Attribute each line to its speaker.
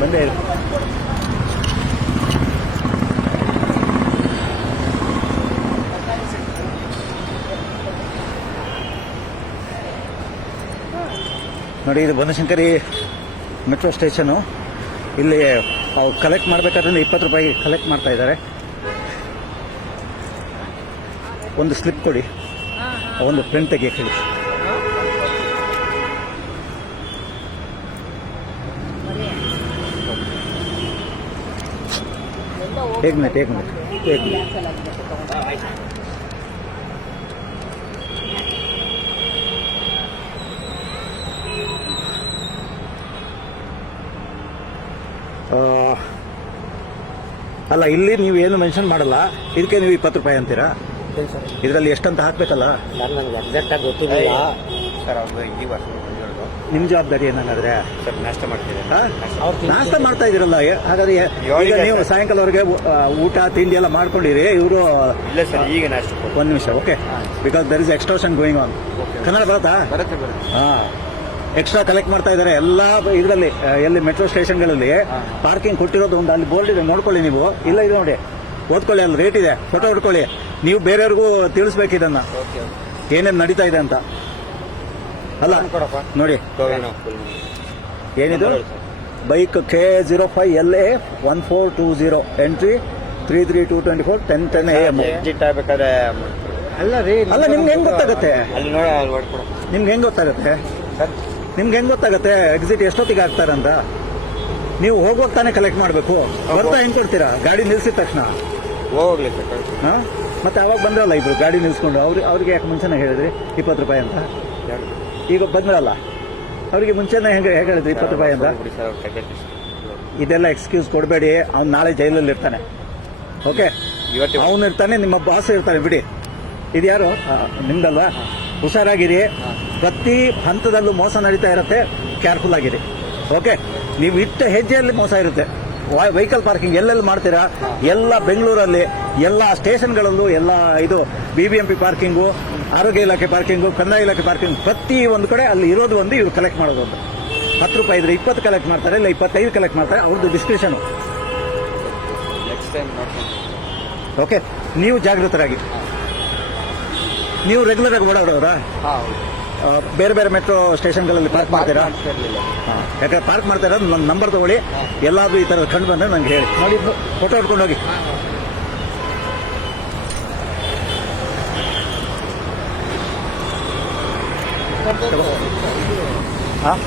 Speaker 1: ಬಂದೇ. ನೋಡಿ ಇದು ಬನಶಂಕರಿ ಮೆಟ್ರೋ ಸ್ಟೇಷನು. ಇಲ್ಲಿ ಅವ್ರು ಕಲೆಕ್ಟ್ ಮಾಡಬೇಕಾದ್ರೆ ಇಪ್ಪತ್ತು ರೂಪಾಯಿ ಕಲೆಕ್ಟ್ ಮಾಡ್ತಾ ಇದ್ದಾರೆ. ಒಂದು ಸ್ಲಿಪ್ ಕೊಡಿ. ಒಂದು ಪ್ರಿಂಟ್ ತೆಗಿಯಕ್ಕೆ ಹೇಳಿ. एक मिनट एक मिनट एक मिनट ಆ, ಅಲ್ಲ ಇಲ್ಲಿ ನೀವು ಏನು ಮೆನ್ಷನ್ ಮಾಡಲ್ಲ ಇದಕ್ಕೆ ನೀವು ಇಪ್ಪತ್ತು ರೂಪಾಯಿ ಅಂತೀರಾ ಇದರಲ್ಲಿ ಎಷ್ಟಂತ ಹಾಕ್ಬೇಕಲ್ಲ
Speaker 2: ಸರ್ ನನಗೆ ಎಕ್ಸಾಕ್ಟ್ ಆಗಿ ಗೊತ್ತಿರಲಿಲ್ಲ
Speaker 3: ಸರ್ ಅವ್ರು ಈ ವರ್ಷ
Speaker 1: ನಿಮ್ಮ ಜವಾಬ್ದಾರಿ ಏನಂಗಾದ್ರೆ
Speaker 3: ಸರ್ ನಾಷ್ಟ
Speaker 2: ಮಾಡ್ತೀರಿ
Speaker 1: ನಾಷ್ಟ. ಮಾಡ್ತಾ ಇದ್ದೀರಲ್ಲ ಏ- ಹಾಗಾದ್ರೆ ಏ- ಈಗ
Speaker 3: ಏಳಿಗೆ
Speaker 1: ನೀವು. ಸಾಯಂಕಾಲವರೆಗೆ ಊಟ ತಿಂಡಿ ಎಲ್ಲ ಮಾಡ್ಕೊಂಡಿರಿ ಇವರು
Speaker 3: ಇಲ್ಲ ಸರ್ ಈಗ ನಾಷ್ಟ ಕೊಡಿ.
Speaker 1: ಒಂದು ನಿಮಿಷ okay. Because there is extortion going on Kannada ಬರುತ್ತಾ?
Speaker 3: ಬರುತ್ತೆ ಬರುತ್ತೆ.
Speaker 1: ಹಾ. ಎಕ್ಸ್ಟ್ರಾ ಕಲೆಕ್ಟ್ ಮಾಡ್ತಾ ಇದ್ದಾರೆ ಎಲ್ಲಾ ಇದರಲ್ಲಿ ಎಲ್ಲಿ ಮೆಟ್ರೋ ಸ್ಟೇಷನ್ಗಳಲ್ಲಿ ಪಾರ್ಕಿಂಗ್ ಕೊಟ್ಟಿರೋದು ಒಂದು ಅಲ್ಲಿ ಬೋರ್ಡ್ ಇದೆ ನೋಡ್ಕೊಳ್ಳಿ ನೀವು. ಇಲ್ಲ ಇದು ನೋಡಿ ಓದ್ಕೊಳ್ಳಿ ಅಲ್ಲಿ ರೇಟ್ ಇದೆ. ಫೋಟೋ ಹೊಡ್ಕೊಳ್ಳಿ. ನೀವು ಬೇರೆಯವ್ರಿಗೂ ತಿಳಿಸ್ಬೇಕು ಇದನ್ನ ಏನೇನು ನಡೀತಾ ಇದೆ ಅಂತ. ಅಲ್ಲ ನೋಡಿ. ಏನಿದು? Bike K zero five L A one four two zero entry three three two twenty four ten ten
Speaker 3: A M
Speaker 2: ಅಲ್ಲ ರೀ
Speaker 1: ಅಲ್ಲ ನಿಮ್ಗೆ ಹೆಂಗ್ ಗೊತ್ತಾಗುತ್ತೆ? ನಿಮ್ಗೆ ಹೆಂಗ್ ಗೊತ್ತಾಗುತ್ತೆ?
Speaker 3: ಸರ್.
Speaker 1: ನಿಮ್ಗೆ ಹೆಂಗ್ ಗೊತ್ತಾಗುತ್ತೆ? ಎಕ್ಸಿಟ್ ಎಷ್ಟೊತ್ತಿಗೆ ಆಗ್ತಾರಂತ? ನೀವು ಹೋಗುವಾಗ ತಾನೇ ಕಲೆಕ್ಟ್ ಮಾಡಬೇಕು. ಬರ್ತಾ ಹೆಂಗ್ ಕೊಡ್ತೀರಾ? ಗಾಡಿ ನಿಲ್ಸಿದ ತಕ್ಷಣ?
Speaker 3: ಹೋಗ್ಲಿ ಸರ್
Speaker 1: ಮತ್ತೆ ಅವಾಗ ಬಂದ್ರಲ್ಲ ಇಬ್ರು ಗಾಡಿ ನಿಲ್ಸ್ಕೊಂಡು. ಅವ್ರಿಗೆ ಅವ್ರಿಗೆ ಯಾಕೆ ಮುಂಚೆನೇ ಹೇಳಿದ್ರಿ? ಇಪ್ಪತ್ತು ರೂಪಾಯಿ ಅಂತ? ಈಗ ಬಂದ್ರಲ್ಲ ಅವರಿಗೆ ಮುಂಚೆನೇ ಹೆಂಗೆ ಹೇಗೆ ಹೇಳಿದ್ರಿ ಇಪ್ಪತ್ತು ರೂಪಾಯಿ ಅಂತ ಇದೆಲ್ಲ ಎಕ್ಸ್ಕ್ಯೂಸ್ ಕೊಡಬೇಡಿ ಅವ್ನು ನಾಳೆ ಜೈಲಲ್ಲಿ ಇರ್ತಾನೆ. ಓಕೆ
Speaker 3: ಇವತ್ತು
Speaker 1: ಅವನು ಇರ್ತಾನೆ ನಿಮ್ಮ ಬಾಸ್ ಇರ್ತಾನೆ ಬಿಡಿ. ಇದ್ಯಾರು ಯಾರು? ನಿಮ್ದಲ್ವಾ? ಹುಷಾರಾಗಿರಿ. ಪ್ರತಿ ಹಂತದಲ್ಲೂ ಮೋಸ ನಡೀತಾ ಇರುತ್ತೆ ಕೇರ್ಫುಲ್ ಆಗಿರಿ. ಓಕೆ ನೀವು ಇಟ್ಟ ಹೆಜ್ಜೆಯಲ್ಲಿ ಮೋಸ ಇರುತ್ತೆ. ವೆಹಿಕಲ್ ಪಾರ್ಕಿಂಗ್ ಎಲ್ಲೆಲ್ಲಿ ಮಾಡ್ತೀರಾ? ಎಲ್ಲ ಬೆಂಗಳೂರಲ್ಲಿ ಎಲ್ಲ ಸ್ಟೇಷನ್ಗಳಲ್ಲೂ ಎಲ್ಲ ಇದು B B M P parking ಆರೋಗ್ಯ ಇಲಾಖೆ ಪಾರ್ಕಿಂಗು ಕಂದಾಯ ಇಲಾಖೆ ಪಾರ್ಕಿಂಗ್ ಪ್ರತಿ ಒಂದು ಕಡೆ ಅಲ್ಲಿ ಇರೋದು ಒಂದು ಇವ್ರು ಕಲೆಕ್ಟ್ ಮಾಡೋದು ಒಂದು ಹತ್ತು ರೂಪಾಯಿ ಇದ್ರೆ ಇಪ್ಪತ್ತು ಕಲೆಕ್ಟ್ ಮಾಡ್ತಾರೆ, ಇಲ್ಲ ಇಪ್ಪತ್ತೈದು ಕಲೆಕ್ಟ್ ಮಾಡ್ತಾರೆ ಅವ್ರದ್ದು ಡಿಸ್ಕ್ರಿಪ್ಷನ್ ಓಕೆ ನೀವು ಜಾಗೃತರಾಗಿ. ನೀವು ರೆಗ್ಯುಲರ್ ಆಗಿ ಓಡಾಡೋರಾ? ಬೇರೆ ಬೇರೆ ಮೆಟ್ರೋ ಸ್ಟೇಷನ್ಗಳಲ್ಲಿ ಪಾರ್ಕ್ ಮಾಡ್ತೀರಾ? ಯಾಕಂದ್ರೆ ಪಾರ್ಕ್ ಮಾಡ್ತಾ ಇರೋದು ನನ್ನ ನಂಬರ್ ತಗೊಳ್ಳಿ. ಎಲ್ಲಾದ್ರೂ ಈ ತರ ಕಂಡು ಬಂದ್ರೆ ನನಗೆ ಹೇಳಿ. ನೋಡಿ ಫೋಟೋ ಹಿಡ್ಕೊಂಡು ಹೋಗಿ. ಹಾಂ?